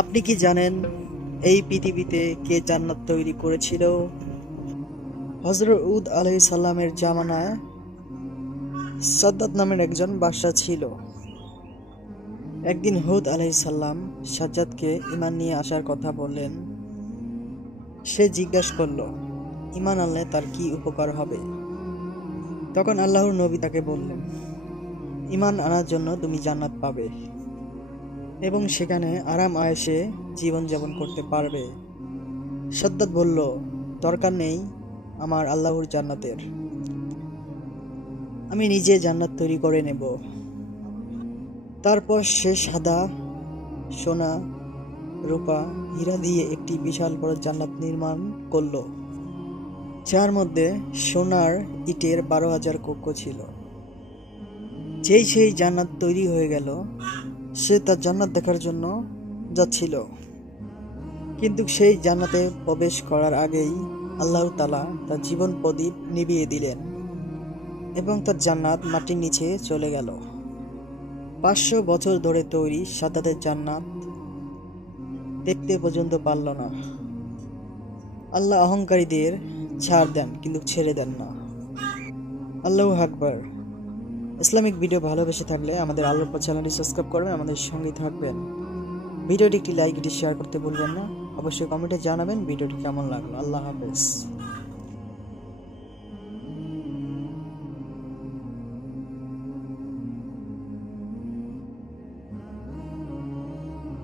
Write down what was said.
আপনি কি জানেন এই পৃথিবীতে কে জান্নাত তৈরি করেছিল? হযরত হুদ আলাইহিস সালামের জামানায় সাদ্দাত নামের একজন বাদশা ছিল। একদিন হুদ আলাইহিস সালাম সাজ্জাদকে ঈমান নিয়ে আসার কথা বললেন। সে জিজ্ঞাসা করল, ঈমান আনলে তার কি উপকার হবে? তখন আল্লাহর নবী তাকে বললেন, ঈমান আনার জন্য তুমি জান্নাত পাবে এবং সেখানে আরাম আয়েশে জীবনযাপন করতে পারবে। সাদ্দাত বলল, দরকার নেই আমার আল্লাহর জান্নাতের, আমি নিজে জান্নাত তৈরি করে নেব। তারপর সে সাদা, সোনা, রূপা, হীরা দিয়ে একটি বিশাল বড় জান্নাত নির্মাণ করল, যার মধ্যে সোনার ইটের 12,000 কক্ষ ছিল। যেই সেই জান্নাত তৈরি হয়ে গেল, সে তার জান্নাত দেখার জন্য যাচ্ছিল। কিন্তু সেই জান্নাতে প্রবেশ করার আগেই আল্লাহ তাআলা তার জীবন প্রদীপ নিভিয়ে দিলেন এবং তার জান্নাত মাটির নিচে চলে গেল। 500 বছর ধরে তৈরি সাদ্দাতের জান্নাত দেখতে পর্যন্ত পারল না। আল্লাহ অহংকারীদের ছাড় দেন, কিন্তু ছেড়ে দেন না। আল্লাহু আকবার। ইসলামিক ভিডিও ভালোবেসে থাকলে আমাদের আলোর পর চ্যানেলটি সাবস্ক্রাইব করবেন, আমাদের সঙ্গে থাকবেন। ভিডিওটি একটি লাইক দিয়ে শেয়ার করতে ভুলবেন না। অবশ্যই কমেন্টে জানাবেন ভিডিওটি কেমন লাগলো। আল্লাহ হাফেজ।